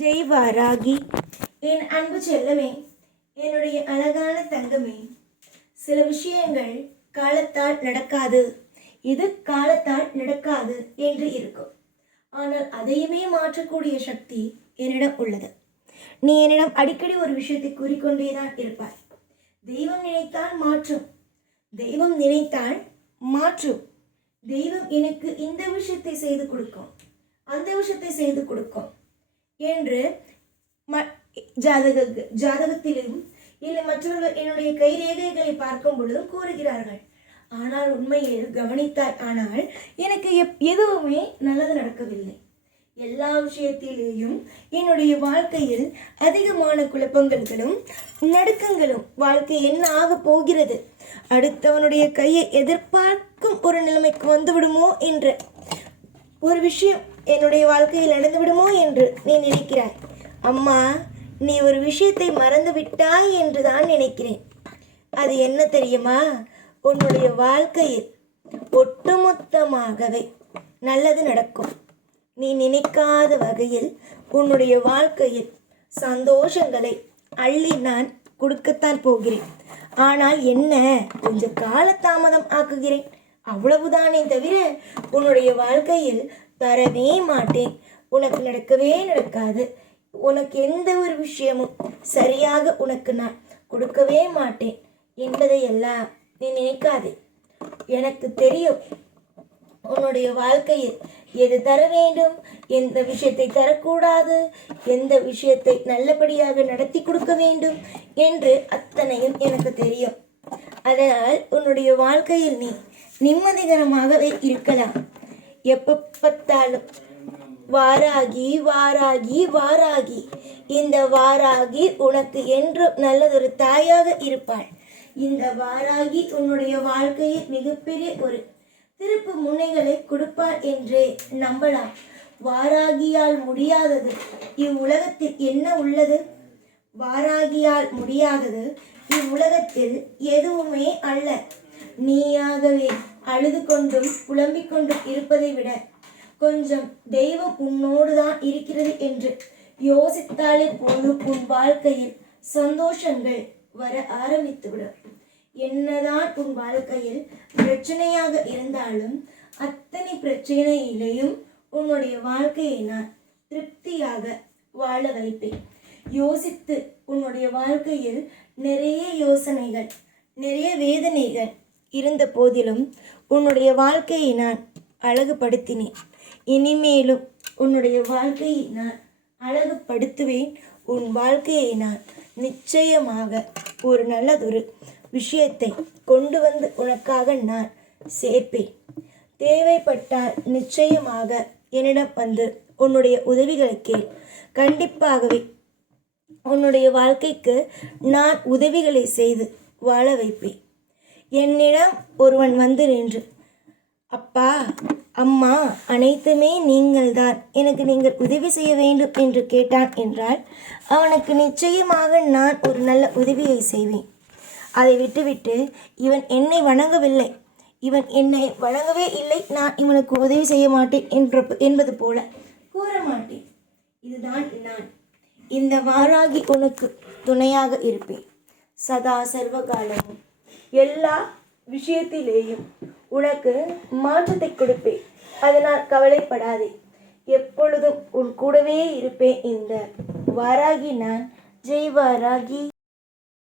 ஜெய் வாராகி. என் அன்பு செல்லமே, என்னுடைய அழகான தங்கமே, சில விஷயங்கள் காலத்தால் நடக்காது, இது காலத்தால் நடக்காது என்று இருக்கும். ஆனால் அதையுமே மாற்றக்கூடிய சக்தி என்னிடம் உள்ளது. நீ என்னிடம் அடிக்கடி ஒரு விஷயத்தை கூறிக்கொண்டேதான் இருப்பாய். தெய்வம் நினைத்தால் மாற்றும், தெய்வம் நினைத்தால் மாற்றும், தெய்வம் எனக்கு இந்த விஷயத்தை செய்து கொடுக்கும், அந்த விஷயத்தை செய்து கொடுக்கும் என்று ஜாதகத்திலும் இல்லை மற்றவர்கள் என்னுடைய கைரேகைகளை பார்க்கும் பொழுதும் கூறுகிறார்கள். ஆனால் உண்மையில் கவனித்தாய் ஆனால் எனக்கு எதுவுமே நல்லது நடக்கவில்லை. எல்லா விஷயத்திலேயும் என்னுடைய வாழ்க்கையில் அதிகமான குழப்பங்களும் நடுக்கங்களும், வாழ்க்கை என்ன ஆக போகிறது, அடுத்தவனுடைய கையை எதிர்பார்க்கும் ஒரு நிலைமைக்கு வந்துவிடுமோ என்ற ஒரு விஷயம் என்னுடைய வாழ்க்கையில் நடந்து விடுமோ என்று நீ நினைக்கிறாய். அம்மா, நீ ஒரு விஷயத்தை மறந்து விட்டாய் என்று தான் நினைக்கிறேன். அது என்ன தெரியுமா? உன்னுடைய வாழ்க்கையில் ஒட்டுமொத்தமாகவே நல்லது நடக்கும். நீ நினைக்காத வகையில் உன்னுடைய வாழ்க்கையில் சந்தோஷங்களை அள்ளி நான் கொடுக்கத்தான் போகிறேன். ஆனால் என்ன, கொஞ்சம் காலதாமதம் ஆக்குகிறேன், அவ்வளவுதானே தவிர உன்னுடைய வாழ்க்கையில் தரவே மாட்டேன். உனக்கு நடக்கவே நடக்காது. உனக்கு எந்த ஒரு விஷயமும் சரியாக உனக்கு நான் கொடுக்கவே மாட்டேன் என்பதையெல்லாம் நீ நினைக்காதே. எனக்கு தெரியும் உன்னுடைய வாழ்க்கையில் எது தர வேண்டும், எந்த விஷயத்தை தரக்கூடாது, எந்த விஷயத்தை நல்லபடியாக நடத்தி கொடுக்க வேண்டும் என்று அத்தனையும் எனக்கு தெரியும். அதனால் உன்னுடைய வாழ்க்கையில் நீ நிம்மதிகரமாகவே இருக்கலாம். எப்போ பார்த்தாலும் வாராகி வாராகி வாராகி, இந்த வாராகி உனக்கு என்று நல்லதொரு தாயாக இருப்பாள். இந்த வாராகி உன்னுடைய வாழ்க்கையில் மிகப்பெரிய ஒரு திருப்பு முனைகளை கொடுப்பாள் என்றே நம்பலாம். வாராகியால் முடியாதது இவ்வுலகத்தில் என்ன உள்ளது? வாராகியால் முடியாதது இவ்வுலகத்தில் எதுவுமே அல்ல. நீயாகவே அழுது கொண்டும் புலம்பிக் கொண்டும் இருப்பதை விட கொஞ்சம் தெய்வம் உன்னோடு தான் இருக்கிறது என்று யோசித்தாலே போதும், உன் வாழ்க்கையில் சந்தோஷங்கள் வர ஆரம்பித்துவிடும். என்னதான் உன் வாழ்க்கையில் பிரச்சனையாக இருந்தாலும் அத்தனை பிரச்சனையிலையும் உன்னுடைய வாழ்க்கையை நான் திருப்தியாக வாழ வைப்பேன். யோசித்து உன்னுடைய வாழ்க்கையில் நிறைய யோசனைகள், நிறைய வேதனைகள் இருந்த போதிலும் உன்னுடைய வாழ்க்கையை நான் அழகுபடுத்தினேன். இனிமேலும் உன்னுடைய வாழ்க்கையை நான் அழகுபடுத்துவேன். உன் வாழ்க்கையை நான் நிச்சயமாக ஒரு நல்லதொரு விஷயத்தை கொண்டு வந்து உனக்காக நான் சேர்ப்பேன். தேவைப்பட்டால் நிச்சயமாக என்னிடம் வந்து உன்னுடைய உதவிகளை கேள். கண்டிப்பாகவே உன்னுடைய வாழ்க்கைக்கு நான் உதவிகளை செய்து வாழ வைப்பேன். என்னிடம் ஒருவன் வந்து நின்று, அப்பா அம்மா அனைத்துமே நீங்கள்தான், எனக்கு நீங்கள் உதவி செய்ய வேண்டும் என்று கேட்டான் என்றால் அவனுக்கு நிச்சயமாக நான் ஒரு நல்ல உதவியை செய்வேன். அதை விட்டுவிட்டு இவன் என்னை வணங்கவில்லை, இவன் என்னை வணங்கவே இல்லை, நான் இவனுக்கு உதவி செய்ய மாட்டேன் என்பது போல கூற மாட்டேன். இதுதான் நான். இந்த வாராகி உனக்கு துணையாக இருப்பேன். சதா சர்வகாலமும் எல்லா விஷயத்திலேயும் உனக்கு மாற்றத்தை கொடுப்பேன். அதனால் கவலைப்படாதே. எப்பொழுதும் உன் கூடவே இருப்பேன். இந்த வாராகி நான். ஜெய் வாராகி.